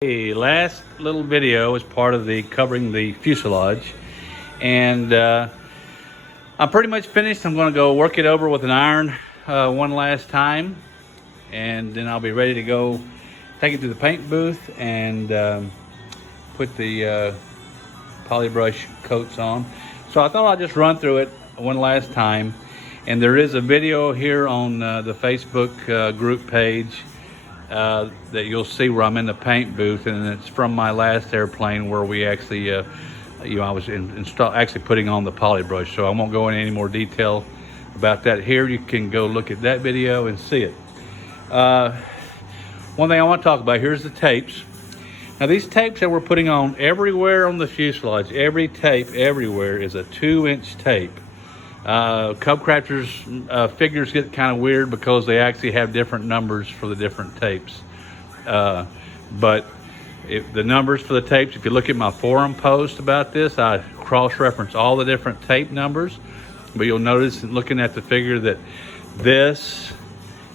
The last little video is part of the covering the fuselage, and I'm pretty much finished. I'm going to go work it over with an iron one last time, and then I'll be ready to go take it to the paint booth and put the poly brush coats on. So I thought I'd just run through it one last time, and there is a video here on the Facebook group page that you'll see where I'm in the paint booth, and it's from my last airplane where we actually, I was actually putting on the poly brush. So I won't go into any more detail about that here. You can go look at that video and see it. One thing I want to talk about, here's the tapes. Now these tapes that we're putting on everywhere on the fuselage, every tape everywhere is a 2-inch tape. Cub Crafters figures get kind of weird because they actually have different numbers for the different tapes. But if the numbers for the tapes, if you look at my forum post about this, I cross-reference all the different tape numbers. But you'll notice looking at the figure that this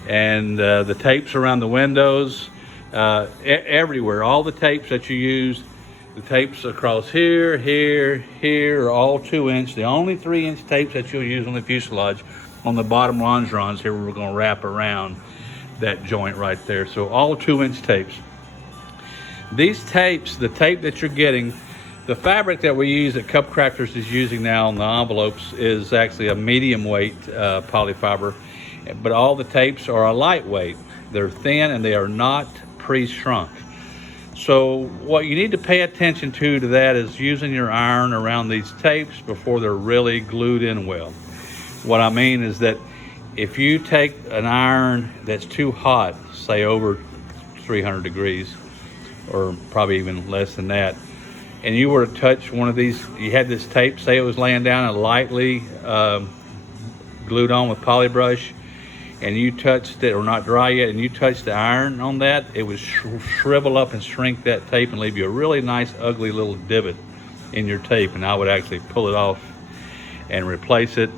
and the tapes around the windows, everywhere, all the tapes that you use, the tapes across here, here are all 2-inch. The only 3-inch tapes that you'll use on the fuselage on the bottom longerons here, we're going to wrap around that joint right there. So all 2-inch tapes. These tapes, the tape that you're getting, the fabric that we use that Cub Crafters is using now on the envelopes is actually a medium weight polyfiber, but all the tapes are a lightweight. They're thin and they are not pre-shrunk. So what you need to pay attention to that is using your iron around these tapes before they're really glued in well. What I mean is that if you take an iron that's too hot, say over 300 degrees, or probably even less than that, and you were to touch one of these, you had this tape, say it was laying down and lightly glued on with poly brush, and you touched it, or not dry yet, and you touched the iron on that, it would shrivel up and shrink that tape and leave you a really nice, ugly little divot in your tape, and I would actually pull it off and replace it.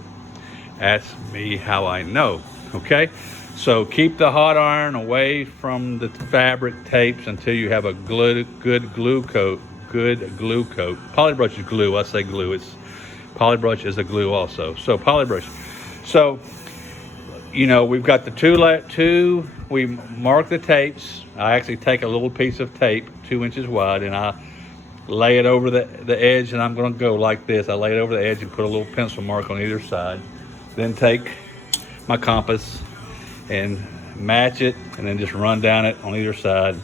Ask me how I know, okay? So keep the hot iron away from the fabric tapes until you have a good glue coat, Poly brush is glue, I say glue, poly brush is a glue also. So poly brush. So, you know, we've got the two, we mark the tapes. I actually take a little piece of tape, 2 inches wide, and I lay it over the edge, and I'm gonna go like this. I lay it over the edge and put a little pencil mark on either side. Then take my compass and match it, and then just run down it on either side.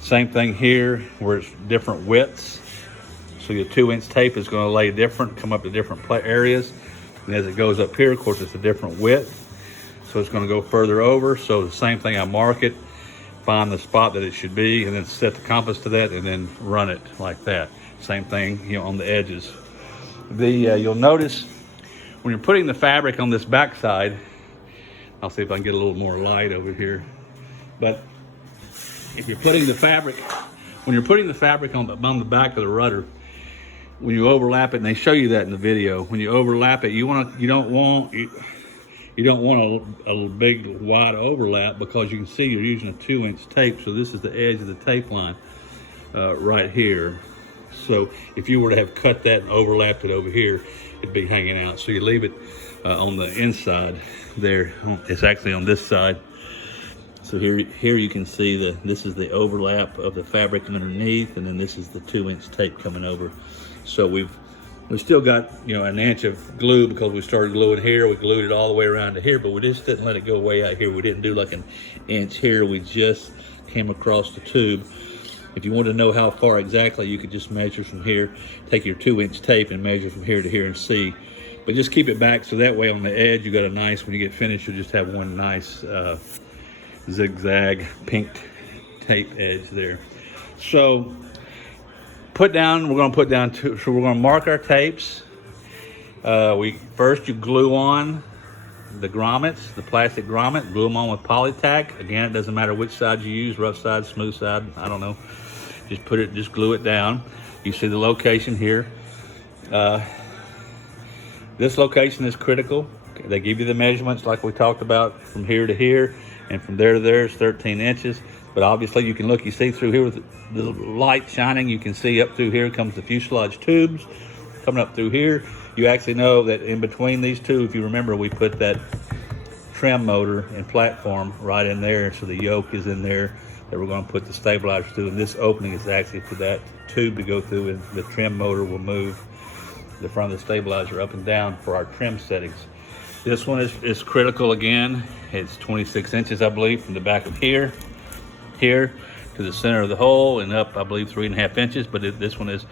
Same thing here, where it's different widths. So your 2-inch tape is gonna lay different, come up to different areas. And as it goes up here, of course, it's a different width. So it's going to go further over. So the same thing, I mark it, find the spot that it should be, and then set the compass to that, and then run it like that. Same thing, you know, on the edges. You'll notice when you're putting the fabric on this back side, I'll see if I can get a little more light over here. But if you're putting the fabric, when you're putting the fabric on the back of the rudder, when you overlap it, and they show you that in the video, when you overlap it, you don't want a big wide overlap, because you can see you're using a 2-inch tape. So this is the edge of the tape line right here. So if you were to have cut that and overlapped it over here, it'd be hanging out. So you leave it on the inside there. It's actually on this side. So here you can see this is the overlap of the fabric underneath, and then this is the 2-inch tape coming over. So we've still got, you know, an inch of glue because we started gluing here. We glued it all the way around to here, but we just didn't let it go way out here. We didn't do like an inch here. We just came across the tube. If you want to know how far exactly, you could just measure from here. Take your 2-inch tape and measure from here to here and see. But just keep it back so that way on the edge you got a nice, when you get finished, you'll just have one nice zigzag pink tape edge there. So we're going to put down so we're going to mark our tapes. First you glue on the grommets, the plastic grommet, glue them on with Polytack. Again, it doesn't matter which side you use, rough side, smooth side, I don't know. Just glue it down. You see the location here. This location is critical. They give you the measurements like we talked about from here to here, and from there to there is 13 inches. But obviously you can look, you see through here with the light shining, you can see up through here comes the fuselage tubes coming up through here. You actually know that in between these two, if you remember, we put that trim motor and platform right in there, so the yoke is in there that we're going to put the stabilizer through, and this opening is actually for that tube to go through, and the trim motor will move the front of the stabilizer up and down for our trim settings. This one is critical again. It's 26 inches, I believe, from the back of here to the center of the hole, and up, I believe, 3.5 inches. But this one is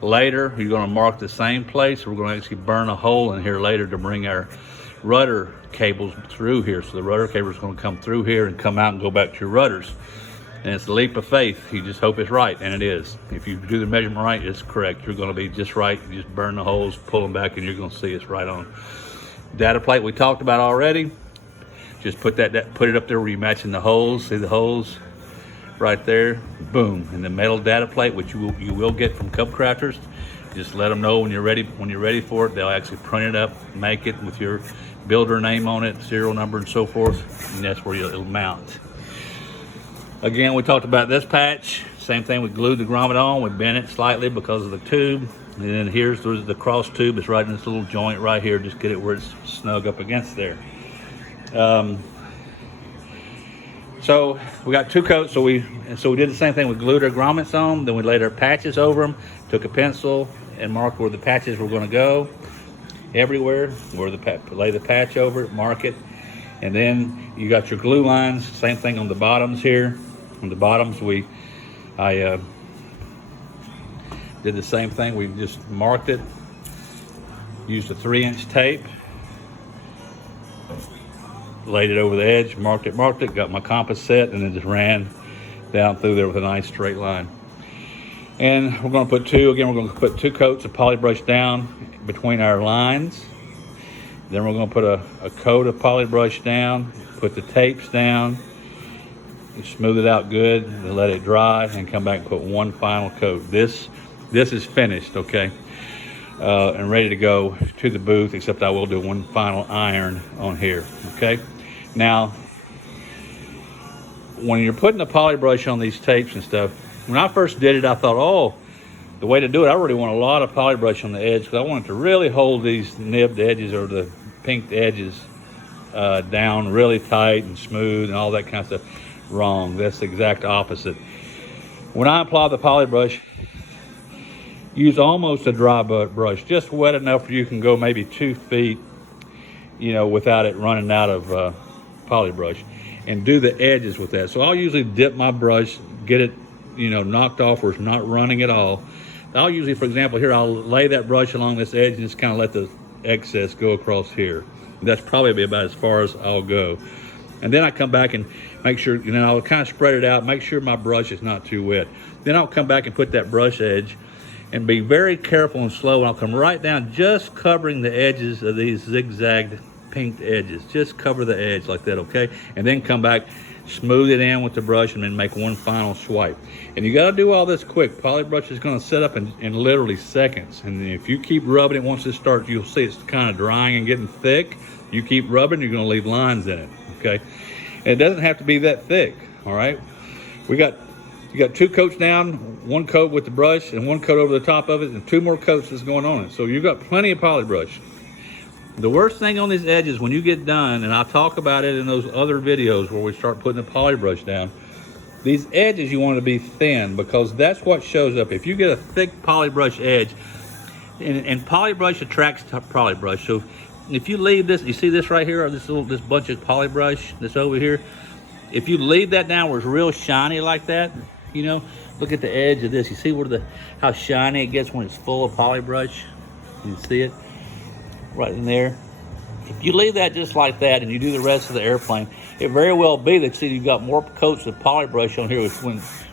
later. You're going to mark the same place. We're going to actually burn a hole in here later to bring our rudder cables through here. So the rudder cable is going to come through here and come out and go back to your rudders. And it's a leap of faith. You just hope it's right, and it is. If you do the measurement right, it's correct. You're going to be just right. You just burn the holes, pull them back, and you're going to see it's right on. Data plate we talked about already. Just put it up there where you're matching the holes. See the holes right there? Boom. And the metal data plate, which you will get from Cub Crafters. Just let them know when you're ready. When you're ready for it, they'll actually print it up, make it with your builder name on it, serial number, and so forth. And that's where it'll mount. Again, we talked about this patch. Same thing, we glued the grommet on. We bent it slightly because of the tube. And then here's the cross tube. It's right in this little joint right here. Just get it where it's snug up against there. So we got 2 coats. So we did the same thing. We glued our grommets on. Then we laid our patches over them. Took a pencil and marked where the patches were going to go. Everywhere, lay the patch over it, mark it. And then you got your glue lines. Same thing on the bottoms here. On the bottoms, I did the same thing. We just marked it. Used a 3-inch tape. Laid it over the edge, marked it, got my compass set, and then just ran down through there with a nice straight line. And we're going to put we're going to put 2 coats of polybrush down between our lines. Then we're going to put a coat of polybrush down, put the tapes down, smooth it out good, and let it dry, and come back and put one final coat. This is finished, okay, and ready to go to the booth, except I will do one final iron on here, okay? Now, when you're putting the polybrush on these tapes and stuff, when I first did it, I thought, oh, the way to do it, I really want a lot of polybrush on the edge, because I want it to really hold these nibbed edges or the pinked edges down really tight and smooth and all that kind of stuff. Wrong. That's the exact opposite. When I apply the polybrush, use almost a dry brush, just wet enough where you can go maybe 2 feet, without it running out of polybrush, and do the edges with that. So I'll usually dip my brush, get it, knocked off where it's not running at all. I'll usually, for example, here, I'll lay that brush along this edge and just kind of let the excess go across here. That's probably about as far as I'll go. And then I come back and make sure, I'll kind of spread it out, make sure my brush is not too wet. Then I'll come back and put that brush edge and be very careful and slow. And I'll come right down, just covering the edges of these zigzagged pinked edges. Just cover the edge like that, okay? And then come back, smooth it in with the brush, and then make one final swipe. And you got to do all this quick. Polybrush is going to set up in literally seconds. And if you keep rubbing it, once it starts, you'll see it's kind of drying and getting thick. You keep rubbing, you're going to leave lines in it, okay? And it doesn't have to be that thick, all right? You got 2 coats down, 1 coat with the brush and 1 coat over the top of it, and 2 more coats that's going on it. So you've got plenty of polybrush. The worst thing on these edges when you get done, and I'll talk about it in those other videos where we start putting the polybrush down, these edges you want to be thin, because that's what shows up. If you get a thick polybrush edge, and polybrush attracts to polybrush, so if you leave this, you see this right here, or this bunch of polybrush that's over here, if you leave that down where it's real shiny like that, look at the edge of this. You see how shiny it gets when it's full of polybrush? You see it right in there. If you leave that just like that and you do the rest of the airplane, it very well be that you've got more coats of polybrush on here.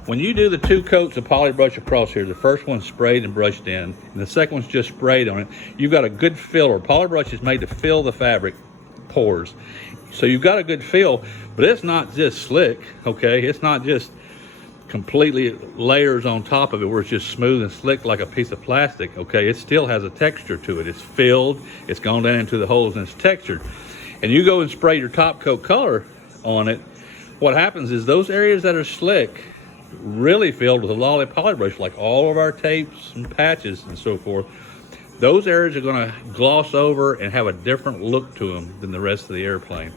When you do the 2 coats of polybrush across here, the first one's sprayed and brushed in, and the second one's just sprayed on it, you've got a good filler. Polybrush is made to fill the fabric pores. So you've got a good feel, but it's not just slick, okay? It's not just completely layers on top of it where it's just smooth and slick like a piece of plastic, okay? It still has a texture to it. It's filled, it's gone down into the holes, and it's textured. And you go and spray your top coat color on it, what happens is those areas that are slick, really filled with a lot of poly brush, like all of our tapes and patches and so forth, those areas are going to gloss over and have a different look to them than the rest of the airplane.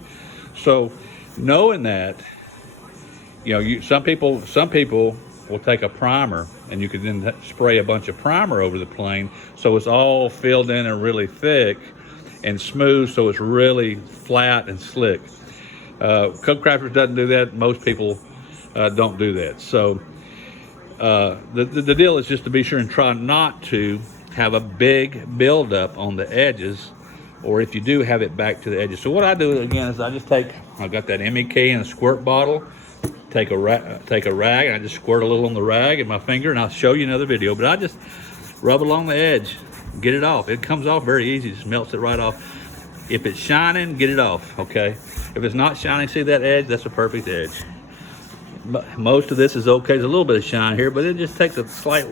So knowing that, you know, some people will take a primer, and you can then spray a bunch of primer over the plane so it's all filled in and really thick and smooth, so it's really flat and slick. Cub Crafters doesn't do that. Most people don't do that. So the deal is just to be sure and try not to have a big buildup on the edges, or if you do, have it back to the edges. So what I do again is I got that MEK in a squirt bottle, take a rag, and I just squirt a little on the rag in my finger, and I'll show you another video, but I just rub it along the edge, get it off. It comes off very easy, just melts it right off. If it's shining, get it off, okay? If it's not shining, see that edge? That's a perfect edge. But most of this is okay. There's a little bit of shine here, but it just takes a slight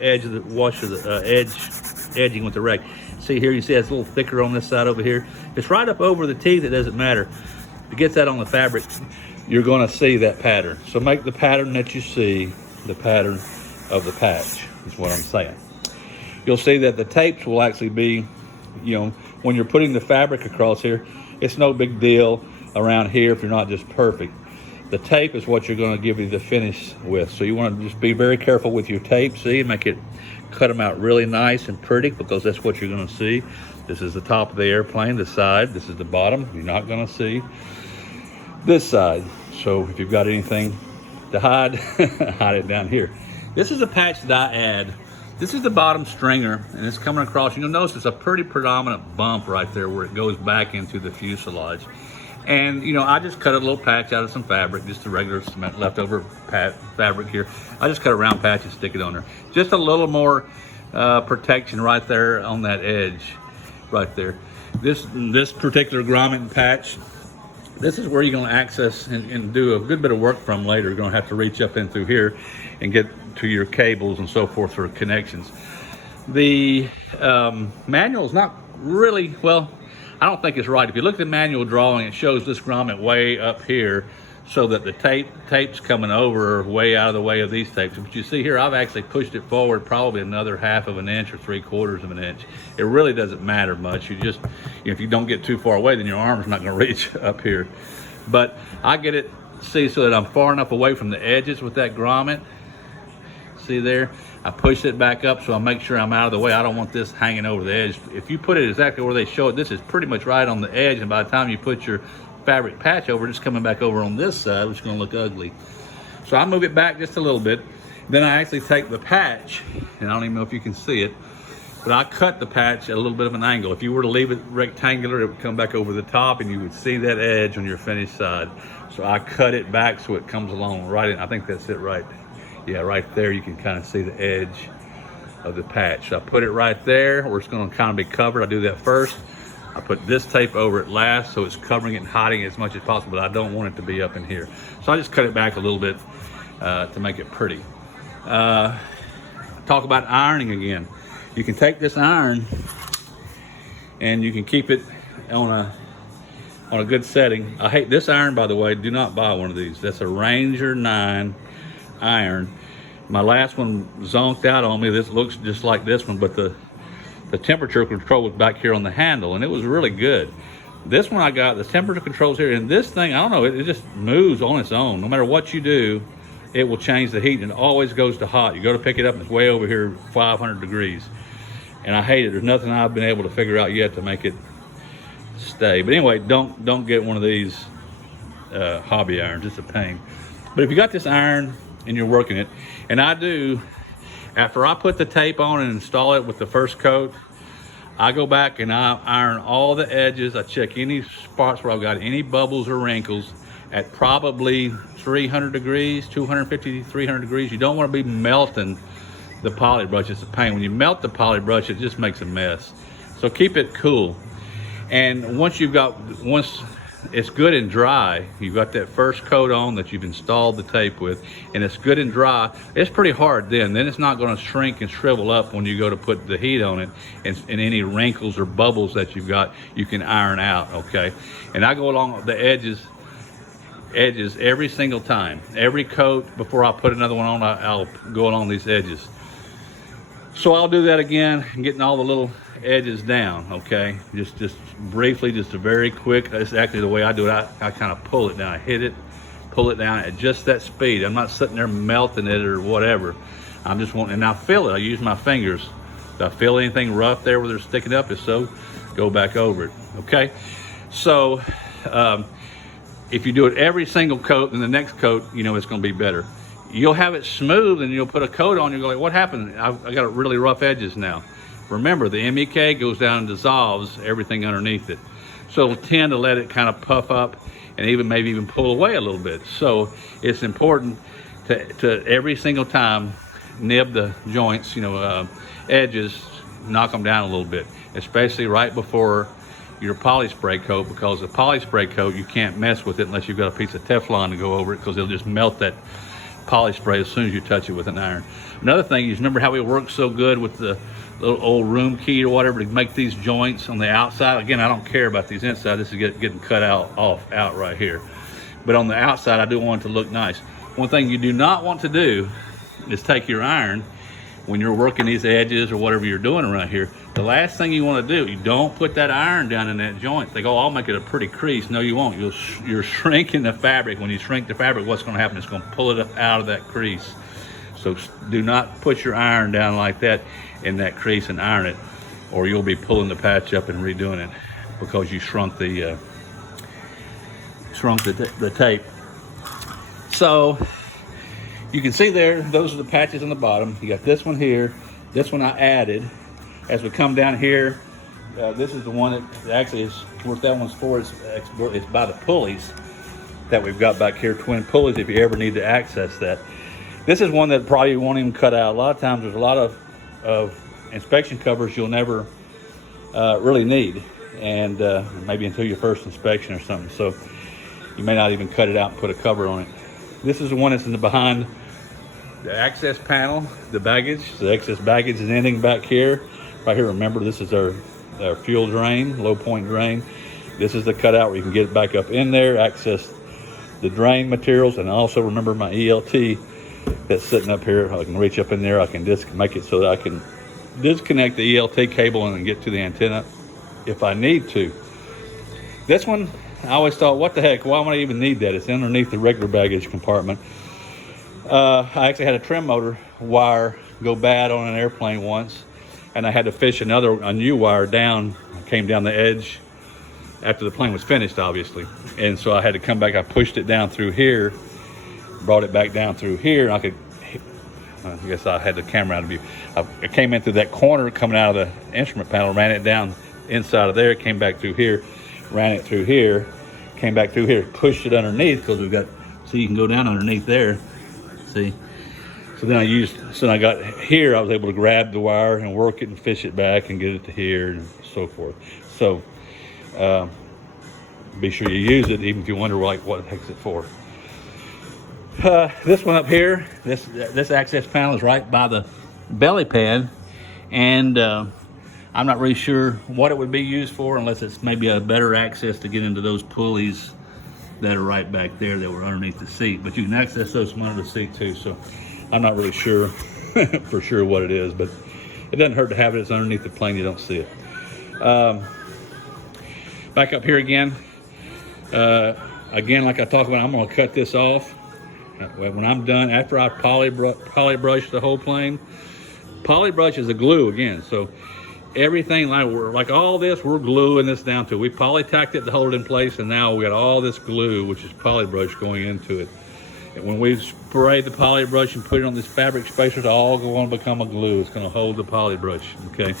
edge of the wash of the edging with the rag. See here, you see it's a little thicker on this side over here. If it's right up over the teeth, it doesn't matter. If it gets that on the fabric, you're going to see that pattern. So make the pattern that you see the pattern of the patch, is what I'm saying. You'll see that the tapes will actually be, you know, when you're putting the fabric across here, it's no big deal around here if you're not just perfect. The tape is what you're going to give you the finish with. So you want to just be very careful with your tape, see, and make it, cut them out really nice and pretty, because that's what you're going to see. This is the top of the airplane, the side. This is the bottom. You're not going to see this side. So if you've got anything to hide, hide it down here. This is a patch that I add. This is the bottom stringer, and it's coming across. You'll notice it's a pretty predominant bump right there where it goes back into the fuselage. And, you know, I just cut a little patch out of some fabric, just a regular cement leftover fabric here. I just cut a round patch and stick it on there. Just a little more protection right there on that edge right there. This particular grommet patch, this is where you're going to access and do a good bit of work from later. You're going to have to reach up in through here and get to your cables and so forth for connections. The manual is not really, well, I don't think it's right. If you look at the manual drawing, it shows this grommet way up here so that the tapes coming over are way out of the way of these tapes. But you see here, I've actually pushed it forward probably another 1/2 inch or 3/4 inch. It really doesn't matter much. You just, you know, if you don't get too far away, then your arm's not going to reach up here. But I get it, see, so that I'm far enough away from the edges with that grommet. See there? I push it back up so I make sure I'm out of the way. I don't want this hanging over the edge. If you put it exactly where they show it, this is pretty much right on the edge, and by the time you put your fabric patch over, it's coming back over on this side, which is going to look ugly. So I move it back just a little bit. Then I actually take the patch, and I don't even know if you can see it, but I cut the patch at a little bit of an angle. If you were to leave it rectangular, it would come back over the top, and you would see that edge on your finished side. So I cut it back so it comes along right in. I think that's it right. Yeah, right there you can kind of see the edge of the patch. So I put it right there where it's going to kind of be covered. I do that first. I put this tape over it last, so it's covering it and hiding it as much as possible, but I don't want it to be up in here. So I just cut it back a little bit to make it pretty. Talk about ironing again. You can take this iron and you can keep it on a good setting. I hate this iron, by the way. Do not buy one of these. That's a Ranger 9 iron. My last one zonked out on me. This looks just like this one, but the temperature control was back here on the handle, and it was really good. This one I got, the temperature controls here, and this thing, I don't know, it just moves on its own. No matter what you do, it will change the heat, and it always goes to hot. You go to pick it up, and it's way over here, 500 degrees. And I hate it. There's nothing I've been able to figure out yet to make it stay. But anyway, don't get one of these hobby irons. It's a pain. But if you got this iron and you're working it, and I do, after I put the tape on and install it with the first coat, I go back and I iron all the edges. I check any spots where I've got any bubbles or wrinkles at probably 300 degrees, 250, 300 degrees. You don't want to be melting the poly brush. It's a pain. When you melt the poly brush, it just makes a mess. So keep it cool. And once it's good and dry, you've got that first coat on that you've installed the tape with, and it's good and dry, it's pretty hard then it's not going to shrink and shrivel up when you go to put the heat on it, and any wrinkles or bubbles that you've got, you can iron out, okay? And I go along the edges edges every single time. Every coat before I put another one on, I'll go along these edges. So I'll do that again, getting all the little edges down, okay? Just briefly, just a very quick, that's actually the way I do it. I kind of pull it down, I hit it, pull it down at just that speed. I'm not sitting there melting it or whatever. I'm just wanting, and I feel it, I use my fingers. If I feel anything rough there where they're sticking up, if so, go back over it, okay? So, if you do it every single coat, then the next coat, you know, it's gonna be better. You'll have it smooth and you'll put a coat on, you'll go like, what happened? I got really rough edges now. Remember, the MEK goes down and dissolves everything underneath it. So it'll tend to let it kind of puff up and maybe even pull away a little bit. So it's important to every single time nib the joints, you know, edges, knock them down a little bit, especially right before your poly spray coat, because the poly spray coat, you can't mess with it unless you've got a piece of Teflon to go over it, because it'll just melt that poly spray as soon as you touch it with an iron. Another thing is, remember how we worked so good with the little old room key or whatever to make these joints on the outside? Again, I don't care about these inside. This is getting cut out right here. But on the outside, I do want it to look nice. One thing you do not want to do is take your iron when you're working these edges or whatever you're doing around here. The last thing you want to do, you don't put that iron down in that joint. Think, oh, I'll make it a pretty crease. No, you won't. You're shrinking the fabric. When you shrink the fabric, what's going to happen? It's going to pull it out of that crease. So do not put your iron down like that in that crease and iron it, or you'll be pulling the patch up and redoing it because you shrunk the tape. So you can see there, those are the patches on the bottom. You got this one here. This one I added. As we come down here, this is the one that actually is what that one's for. It's by the pulleys that we've got back here, twin pulleys, if you ever need to access that. This is one that probably won't even cut out. A lot of times there's a lot of inspection covers you'll never really need, and maybe until your first inspection or something. So you may not even cut it out and put a cover on it. This is the one that's in the behind the access panel, the baggage. The excess baggage is ending back here. Right here, remember, this is our fuel drain, low point drain. This is the cutout where you can get it back up in there, access the drain materials, and also remember my ELT that's sitting up here. I can reach up in there, I can make it so that I can disconnect the ELT cable and then get to the antenna if I need to. This one, I always thought, what the heck, why would I even need that? It's underneath the regular baggage compartment. I actually had a trim motor wire go bad on an airplane once, and I had to fish a new wire down. I came down the edge after the plane was finished, obviously. And so I had to come back, I pushed it down through here, brought it back down through here. I guess I had the camera out of view. I came in through that corner coming out of the instrument panel, ran it down inside of there, came back through here, ran it through here, came back through here, pushed it underneath, because we've got, so you can go down underneath there, see? So then I got here, I was able to grab the wire and work it and fish it back and get it to here and so forth. So be sure you use it, even if you wonder like what the heck's it for. This one up here, this access panel is right by the belly pad, and I'm not really sure what it would be used for, unless it's maybe a better access to get into those pulleys that are right back there that were underneath the seat. But you can access those from under the seat too, so I'm not really sure for sure what it is, but it doesn't hurt to have it. It's underneath the plane, you don't see it. Back up here again, like I talked about, I'm gonna cut this off. When I'm done, after I poly brush the whole plane, poly brush is a glue again. So everything like all this, we're gluing this down to. We poly tacked it to hold it in place, and now we got all this glue, which is poly brush, going into it. And when we spray the poly brush and put it on this fabric spacer, it's all going to become a glue. It's going to hold the poly brush, okay?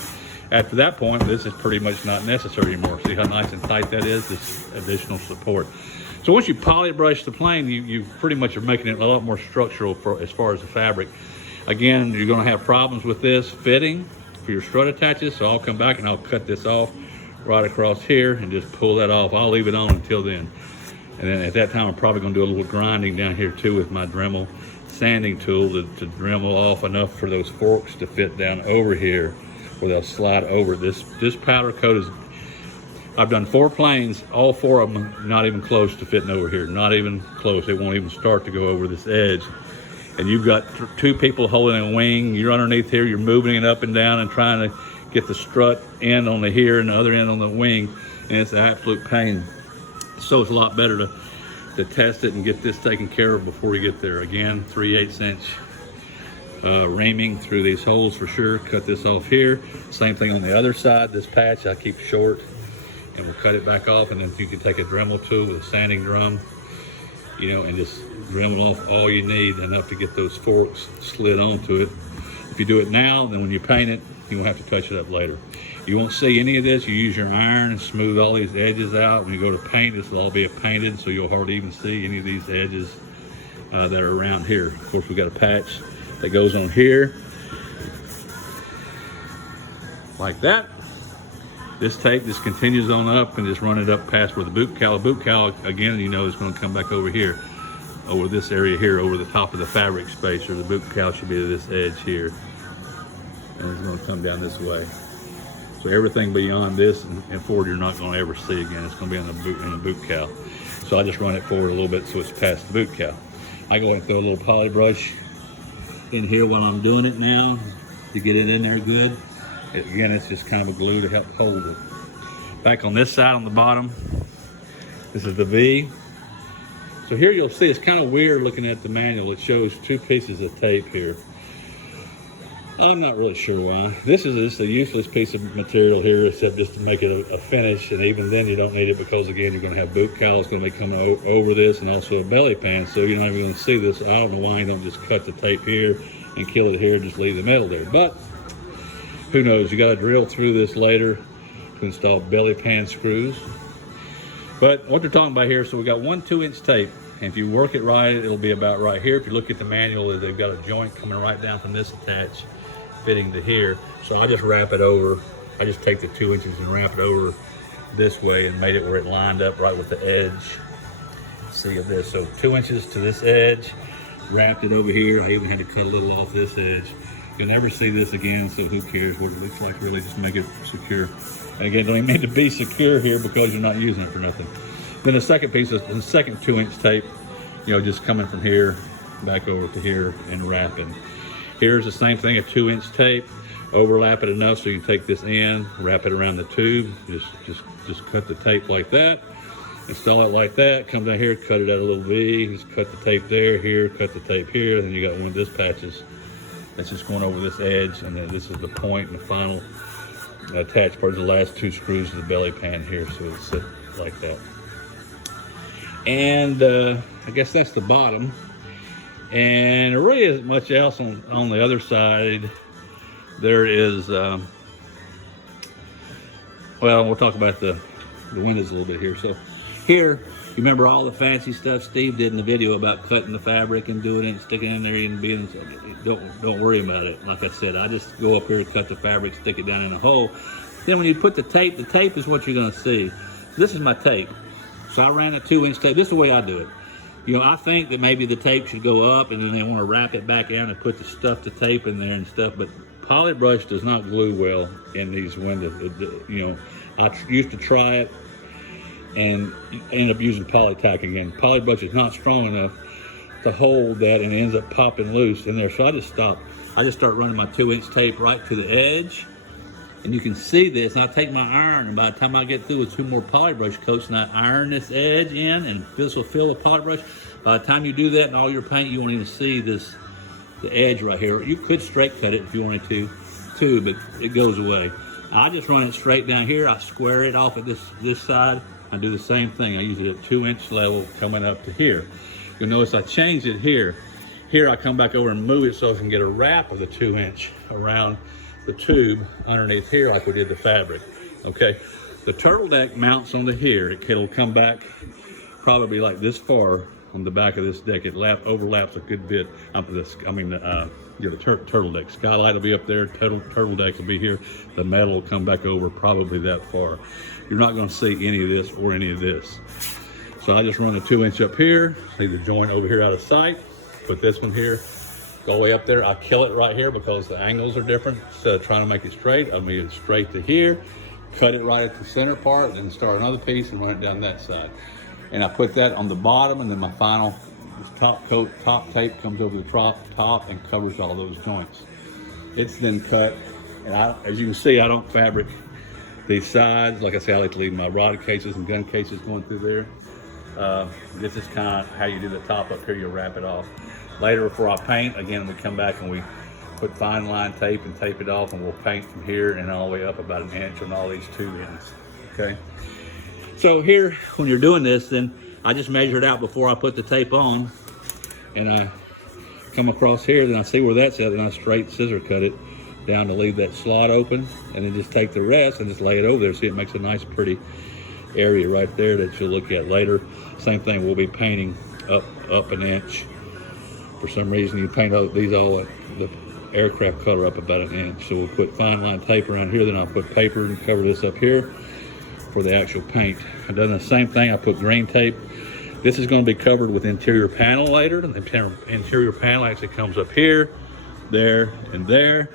After that point, this is pretty much not necessary anymore. See how nice and tight that is? This additional support. So once you poly brush the plane, you pretty much are making it a lot more structural as far as the fabric. Again, you're going to have problems with this fitting for your strut attaches, so I'll come back and I'll cut this off right across here and just pull that off. I'll leave it on until then. And then at that time, I'm probably going to do a little grinding down here too with my Dremel sanding tool to Dremel off enough for those forks to fit down over here where they'll slide over. This powder coat is, I've done 4 planes, all 4 of them not even close to fitting over here, not even close. They won't even start to go over this edge. And you've got 2 people holding a wing, you're underneath here, you're moving it up and down and trying to get the strut end on the here and the other end on the wing, and it's an absolute pain. So it's a lot better to test it and get this taken care of before we get there. Again, 3/8 inch reaming through these holes for sure. Cut this off here. Same thing on the other side. This patch I keep short, and we'll cut it back off, and then you can take a Dremel tool with a sanding drum, you know, and just Dremel off all you need, enough to get those forks slid onto it. If you do it now, then when you paint it, you won't have to touch it up later. You won't see any of this. You use your iron and smooth all these edges out. When you go to paint, this will all be painted, so you'll hardly even see any of these edges that are around here. Of course, we got a patch that goes on here, like that. This tape just continues on up and just run it up past where the boot cowl. The boot cowl, again, you know, is going to come back over here, over this area here, over the top of the fabric spacer. The boot cowl should be to this edge here, and it's going to come down this way. So everything beyond this and forward, you're not going to ever see again. It's going to be in the boot cowl. So I just run it forward a little bit so it's past the boot cowl. I go and throw a little poly brush in here while I'm doing it now to get it in there good. Again, it's just kind of a glue to help hold it. Back on this side on the bottom, this is the V. So here you'll see it's kind of weird looking at the manual. It shows 2 pieces of tape here. I'm not really sure why. This is just a useless piece of material here, except just to make it a finish, and even then you don't need it because, again, you're going to have boot cowls going to be coming over this, and also a belly pan, so you're not even going to see this. I don't know why you don't just cut the tape here and kill it here and just leave the metal there, but who knows? You got to drill through this later to install belly pan screws. But what they're talking about here, so we got 1 2-inch tape, and if you work it right, it'll be about right here. If you look at the manual, they've got a joint coming right down from this attach, fitting to here. So I just wrap it over. I just take the 2 inches and wrap it over this way and made it where it lined up right with the edge. See of this, so 2 inches to this edge, wrapped it over here. I even had to cut a little off this edge. You'll never see this again, so who cares what it looks like, really, just make it secure. And again, don't even mean to be secure here because you're not using it for nothing. Then the second piece is the second 2-inch tape, you know, just coming from here back over to here and wrapping. Here's the same thing, a 2-inch tape, overlap it enough so you can take this in, wrap it around the tube, just cut the tape like that, install it like that, come down here, cut it out a little V, just cut the tape there, here, cut the tape here, then you got one of this patches that's just going over this edge, and then this is the point and the final attached part of the last 2 screws to the belly pan here, so it's sit like that. And I guess that's the bottom. And there really isn't much else on the other side. There is, well, we'll talk about the windows a little bit here. So here, you remember all the fancy stuff Steve did in the video about cutting the fabric and doing it and sticking it in there and being, don't worry about it. Like I said, I just go up here, cut the fabric, stick it down in a hole. Then when you put the tape is what you're gonna see. This is my tape. So I ran a 2-inch tape. This is the way I do it. You know, I think that maybe the tape should go up and then they want to wrap it back down and put the stuff to tape in there and stuff, but poly brush does not glue well in these windows. You know, I used to try it and end up using poly tack again. Poly brush is not strong enough to hold that and it ends up popping loose in there, so I just stopped. I just start running my 2-inch tape right to the edge, and you can see this, and I take my iron, and by the time I get through with 2 more poly brush coats, and I iron this edge in, and this will fill the poly brush. By the time you do that in all your paint, you won't even see this, the edge right here. You could straight cut it if you wanted to, too, but it goes away. I just run it straight down here. I square it off at this side. I do the same thing. I use it at 2-inch level coming up to here. You'll notice I changed it here. Here I come back over and move it so I can get a wrap of the 2-inch around the tube underneath here like we did the fabric. Okay, the turtleneck mounts onto here. It'll come back probably like this far on the back of this deck. It overlaps a good bit. The turtleneck. Skylight will be up there. Turtleneck will be here. The metal will come back over probably that far. You're not going to see any of this or any of this. So I just run a 2-inch up here. See the joint over here out of sight. Put this one here. Go all the way up there. I kill it right here because the angles are different. Instead of trying to make it straight, I made it straight to here. cut it right at the center part, then start another piece and run it down that side. And I put that on the bottom, and then my final top coat, top tape comes over the top and covers all those joints. It's then cut, and as you can see, I don't fabric these sides. Like I say, I like to leave my rod cases and gun cases going through there. This is kind of how you do the top up here. You wrap it off. Later, before I paint, again, we come back and we put fine line tape and tape it off, and we'll paint from here and all the way up about an inch on all these 2 ends, okay? So here, when you're doing this, then I just measure it out before I put the tape on, and I come across here, then I see where that's at, and I straight scissor cut it down to leave that slot open, and then just take the rest and just lay it over there. See, it makes a nice pretty area right there that you'll look at later. Same thing, we'll be painting up an inch. For some reason, you paint these all the aircraft color up about an inch. So we'll put fine line tape around here, then I'll put paper and cover this up here for the actual paint. I've done the same thing. I put green tape. This is going to be covered with interior panel later. The interior panel actually comes up here, there, and there.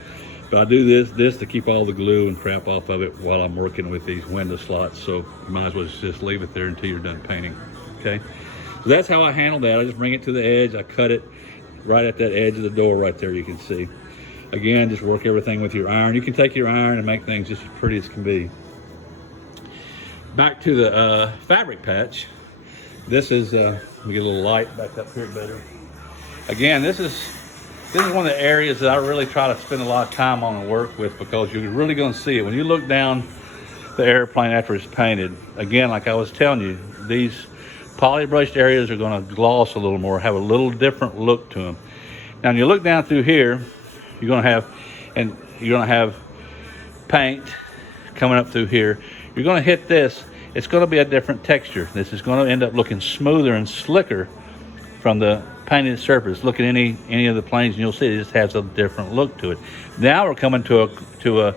But I do this to keep all the glue and crap off of it while I'm working with these window slots. So you might as well just leave it there until you're done painting, okay? So that's how I handle that. I just bring it to the edge. I cut it right at that edge of the door right there, you can see. Again, just work everything with your iron. You can take your iron and make things just as pretty as can be. Back to the fabric patch. This is, let me get a little light back up here better. Again, this is one of the areas that I really try to spend a lot of time on and work with, because you're really gonna see it. When you look down the airplane after it's painted, again, like I was telling you, these polybrushed areas are gonna gloss a little more, have a little different look to them. Now, when you look down through here, you're gonna have paint coming up through here. You're gonna hit this, it's gonna be a different texture. This is gonna end up looking smoother and slicker from the painted surface. Look at any of the planes and you'll see it just has a different look to it. Now we're coming to a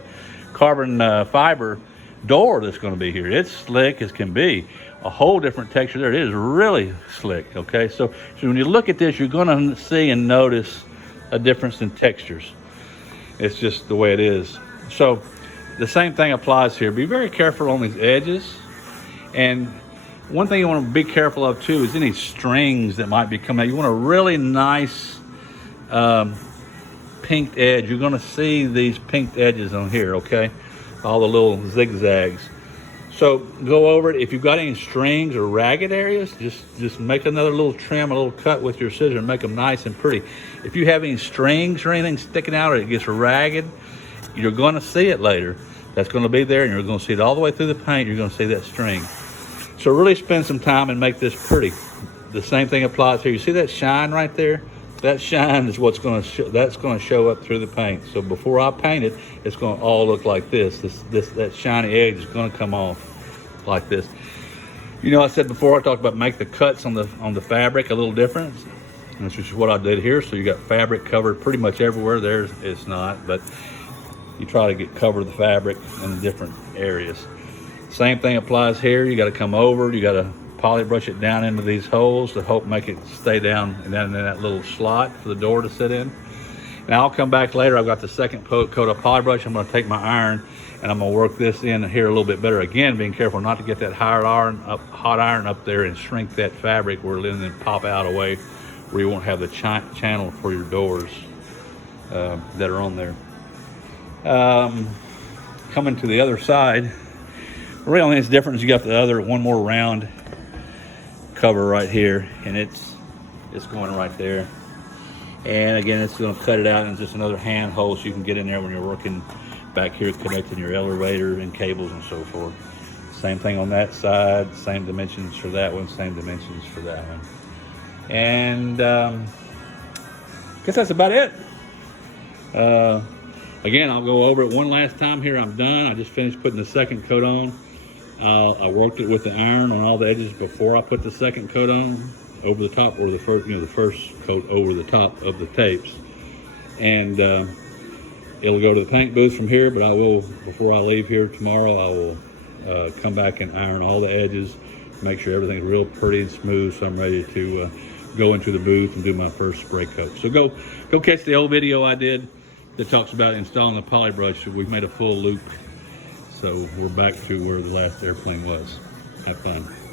carbon fiber door that's gonna be here. It's slick as can be. A whole different texture there. It is really slick, okay? So when you look at this, you're gonna see and notice a difference in textures. It's just the way it is. So the same thing applies here. Be very careful on these edges. And one thing you want to be careful of too is any strings that might be coming out. You want a really nice pinked edge. You're gonna see these pinked edges on here, okay? All the little zigzags. So go over it. If you've got any strings or ragged areas, just make another little trim, a little cut with your scissors and make them nice and pretty. If you have any strings or anything sticking out or it gets ragged, you're gonna see it later. That's gonna be there, and you're gonna see it all the way through the paint. You're gonna see that string. So really spend some time and make this pretty. The same thing applies here. You see that shine right there? That shine is what's gonna that's gonna show up through the paint. So before I paint it, it's gonna all look like this. That shiny edge is gonna come off like this. You know, I said before, I talked about make the cuts on the fabric a little different. And this is what I did here. So you got fabric covered pretty much everywhere. There it's not, but you try to cover the fabric in the different areas. Same thing applies here. You got to come over. You got to polybrush it down into these holes to help make it stay down and down in that little slot for the door to sit in. Now I'll come back later. I've got the second coat of polybrush. I'm going to take my iron and I'm going to work this in here a little bit better. Again, being careful not to get that hot iron up there and shrink that fabric where it'll then pop out away, where you won't have the channel for your doors that are on there. Coming to the other side, really only is difference, you got the other one more round cover right here, and it's going right there. And again, it's going to cut it out, and it's just another hand hole so you can get in there when you're working back here connecting your elevator and cables and so forth. Same thing on that side, same dimensions for that one, same dimensions for that one. And I guess that's about it. Again, I'll go over it one last time here. I'm done. I just finished putting the second coat on. I worked it with the iron on all the edges before I put the second coat on over the top, or the first coat over the top of the tapes. And it'll go to the paint booth from here, but I will, before I leave here tomorrow, I will come back and iron all the edges, make sure everything's real pretty and smooth, so I'm ready to go into the booth and do my first spray coat. So go catch the old video I did that talks about installing the polybrush. We've made a full loop. So we're back to where the last airplane was. Have fun.